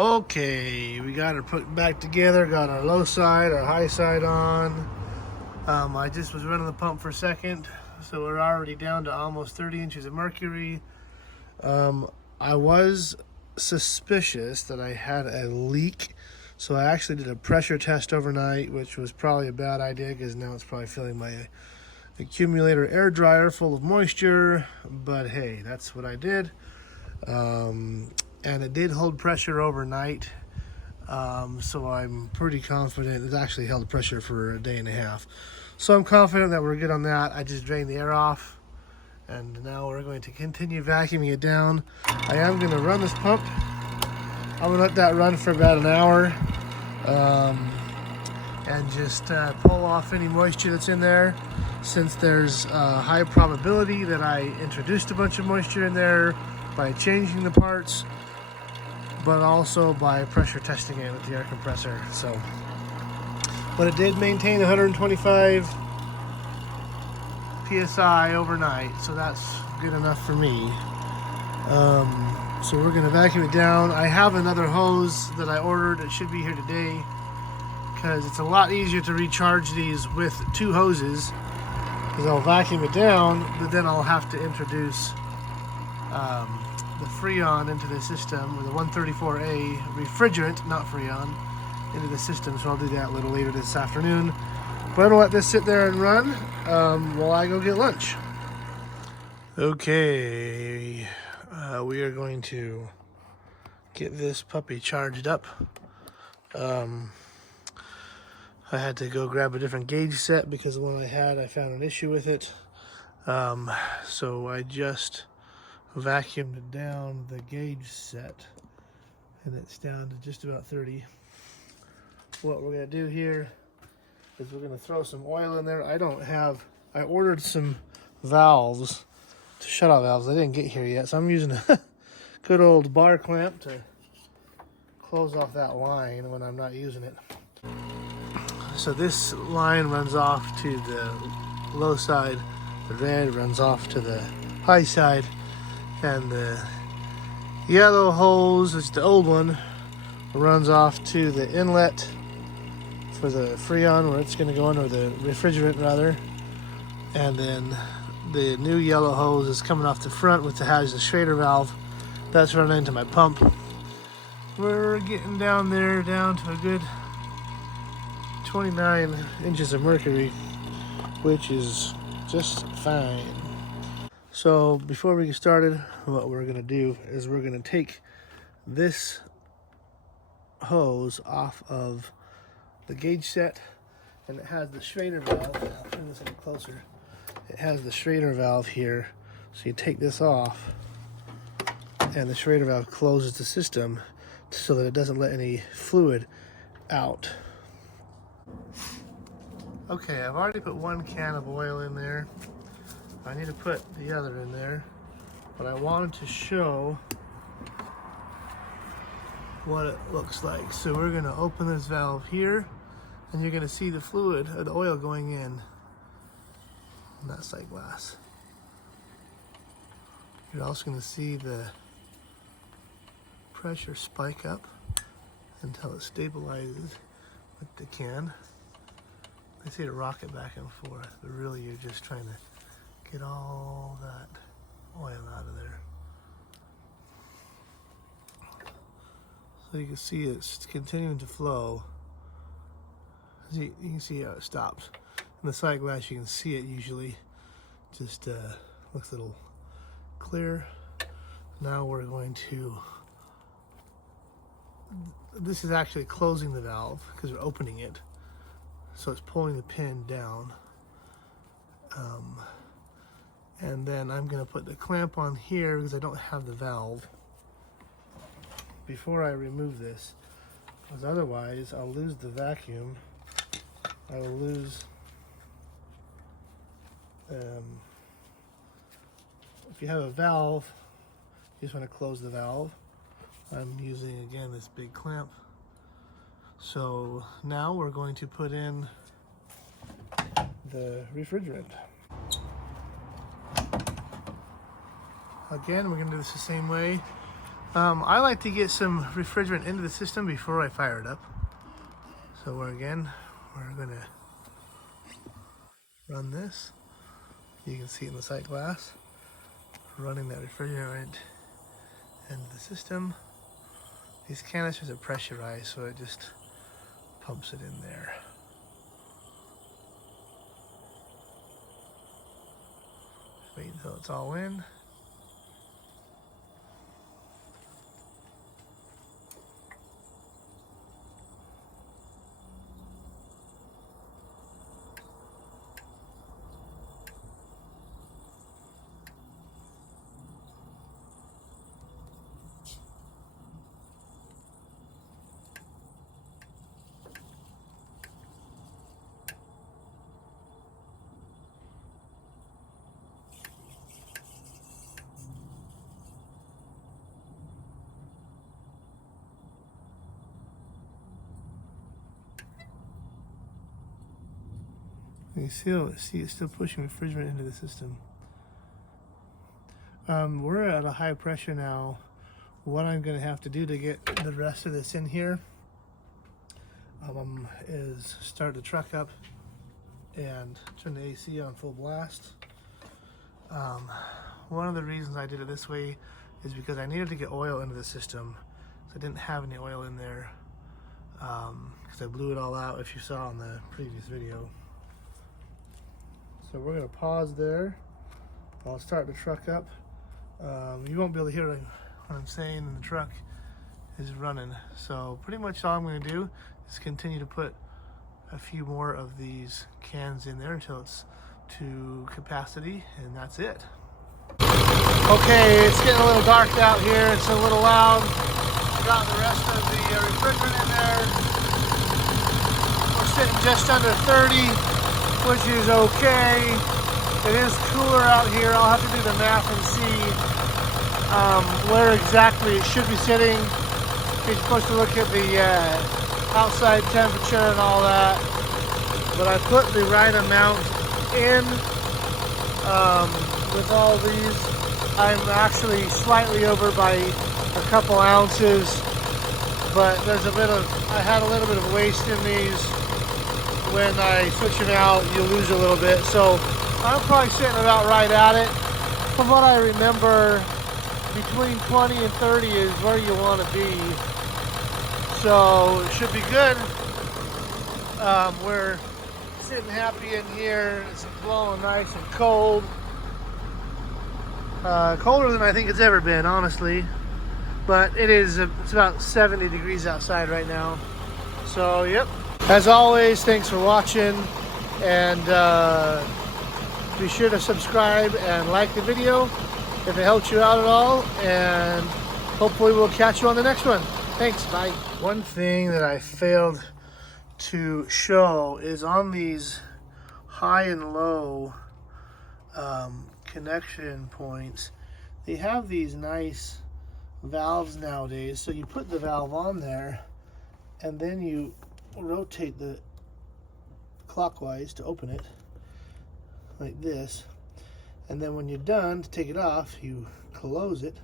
Okay, we got her put back together, got our low side, our high side on. I just was running the pump for a second, so we're already down to almost 30 inches of mercury. I was suspicious that I had a leak, so I actually did a pressure test overnight, which was probably a bad idea because now it's probably filling my accumulator air dryer full of moisture, but hey, that's what I did. And it did hold pressure overnight, so I'm pretty confident. It actually held pressure for a day and a half, so I'm confident that we're good on that. I just drained the air off, and now we're going to continue vacuuming it down. I am going to run this pump. I'm going to let that run for about an hour, and just pull off any moisture that's in there, since there's a high probability that I introduced a bunch of moisture in there by changing the parts, but also by pressure testing it with the air compressor. So, but it did maintain 125 psi overnight, so that's good enough for me. So we're gonna vacuum it down. I have another hose that I ordered. It should be here today, because it's a lot easier to recharge these with two hoses, because I'll vacuum it down, but then I'll have to introduce the Freon into the system, or the 134A refrigerant, not Freon, into the system. So I'll do that a little later this afternoon. But I'm gonna let this sit there and run while I go get lunch. Okay, we are going to get this puppy charged up. I had to go grab a different gauge set because the one I had, I found an issue with it. So I just vacuumed down the gauge set, and it's down to just about 30. What we're going to do here is we're going to throw some oil in there. I ordered some valves, shutoff valves. They didn't get here yet, so I'm using a good old bar clamp to close off that line when I'm not using it. So this line runs off to the low side, the red runs off to the high side, and the yellow hose, which is the old one, runs off to the inlet for the Freon, where it's going to go in, or the refrigerant rather. And then the new yellow hose is coming off the front, which has the Schrader valve. That's running into my pump. We're getting down there, down to a good 29 inches of mercury, which is just fine. So before we get started, what we're going to do is we're going to take this hose off of the gauge set, and it has the Schrader valve. I'll turn this a little closer. It has the Schrader valve here, so you take this off, and the Schrader valve closes the system so that it doesn't let any fluid out. Okay, I've already put one can of oil in there. I need to put the other in there, but I wanted to show what it looks like. So we're going to open this valve here, and you're going to see the fluid, or the oil, going in that sight glass. You're also going to see the pressure spike up until it stabilizes with the can. I see it rocket back and forth, but really you're just trying to get all that oil out of there. So you can see it's continuing to flow. You can see how it stops. In the side glass you can see it usually just looks a little clear. Now we're going to, this is actually closing the valve because we're opening it. So it's pulling the pin down. And then I'm going to put the clamp on here because I don't have the valve before I remove this, because otherwise I'll lose the vacuum. I will lose, if you have a valve, you just want to close the valve. I'm using, again, this big clamp. So now we're going to put in the refrigerant. Again, we're going to do this the same way. I like to get some refrigerant into the system before I fire it up. So we're gonna run this. You can see it in the sight glass. Running that refrigerant into the system. These canisters are pressurized, so it just pumps it in there. Wait until it's all in. You see it's still pushing refrigerant into the system. We're at a high pressure now. What I'm going to have to do to get the rest of this in here is start the truck up and turn the AC on full blast. One of the reasons I did it this way is because I needed to get oil into the system. So I didn't have any oil in there because I blew it all out, if you saw in the previous video. So we're going to pause there. I'll start the truck up. You won't be able to hear what I'm saying, and the truck is running. So pretty much all I'm going to do is continue to put a few more of these cans in there until it's to capacity, and that's it. Okay, it's getting a little dark out here. It's a little loud. Got the rest of the refrigerant in there. We're sitting just under 30. Which is okay. It is cooler out here. I'll have to do the math and see where exactly it should be sitting. You're supposed to look at the outside temperature and all that. But I put the right amount in with all these. I'm actually slightly over by a couple ounces, but there's I had a little bit of waste in these. When I switch them out, you lose a little bit. So I'm probably sitting about right at it. From what I remember, between 20 and 30 is where you want to be. So it should be good. We're sitting happy in here. It's blowing nice and cold. Colder than I think it's ever been, honestly. But it's about 70 degrees outside right now. So, yep. As always, thanks for watching, and be sure to subscribe and like the video if it helped you out at all, and hopefully we'll catch you on the next one. Thanks, bye. One thing that I failed to show is on these high and low connection points, they have these nice valves nowadays. So you put the valve on there, and then you rotate the clockwise to open it like this, and then when you're done to take it off, you close it.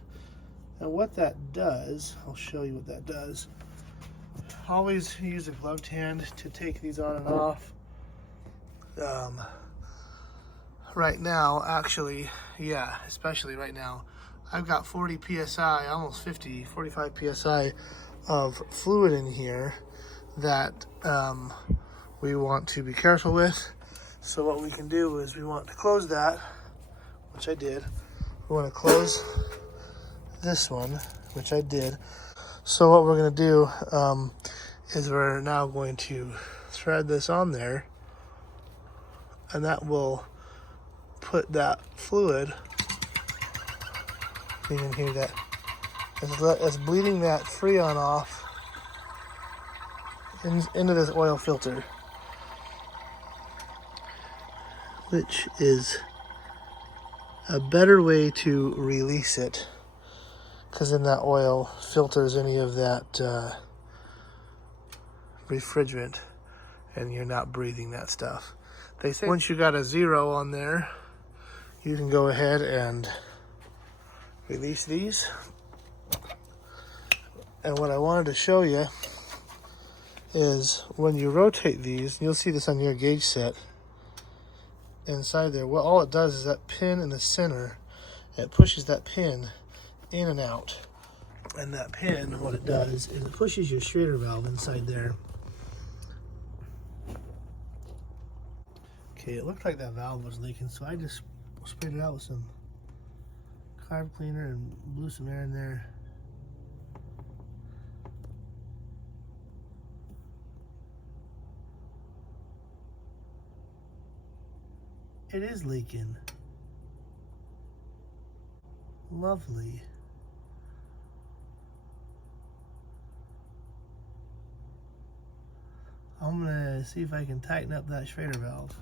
And what that does, I'll show you what that does. Always use a gloved hand to take these on and off. Right now, actually, yeah, especially right now, I've got 40 psi, almost 50, 45 psi of fluid in here that we want to be careful with. So what we can do is we want to close that, which I did. We want to close this one, which I did. So what we're going to do is we're now going to thread this on there, and that will put that fluid, you can hear that, it's bleeding that Freon off into this oil filter, which is a better way to release it, because then that oil filters any of that refrigerant and you're not breathing that stuff. They say once you got a 0 on there, you can go ahead and release these. And what I wanted to show you is when you rotate these, you'll see this on your gauge set inside there. Well, all it does is that pin in the center, it pushes that pin in and out. And that pin, what it does is it pushes your Schrader valve inside there. Okay, it looked like that valve was leaking, so I just sprayed it out with some carb cleaner and blew some air in there. It is leaking. Lovely. I'm gonna see if I can tighten up that Schrader valve.